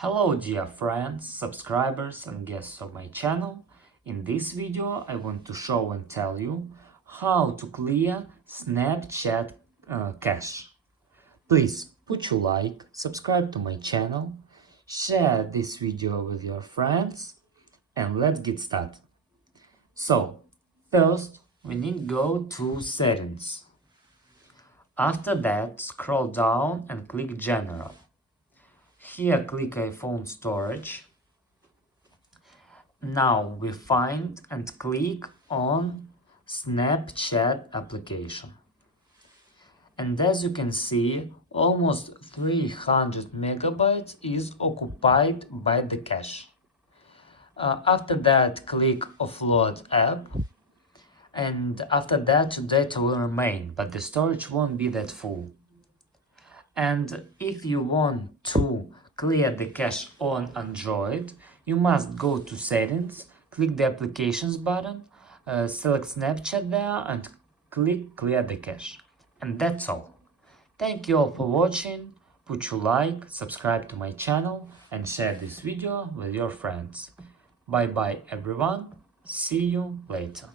Hello dear friends, subscribers and guests of my channel. In this video I want to show and tell you how to clear Snapchat cache. Please put your like, subscribe to my channel, share this video with your friends and let's get started. So first we need to go to settings. After that scroll down and click general. Here click iPhone storage. Now we find and click on Snapchat application. And as you can see, almost 300 megabytes is occupied by the cache. After that, click offload app. And after that, data will remain, but the storage won't be that full. And if you want to clear the cache on Android, you must go to settings, click the applications button, select Snapchat there and click clear the cache. And that's all. Thank you all for watching, put your like, subscribe to my channel and share this video with your friends. Bye bye everyone, see you later.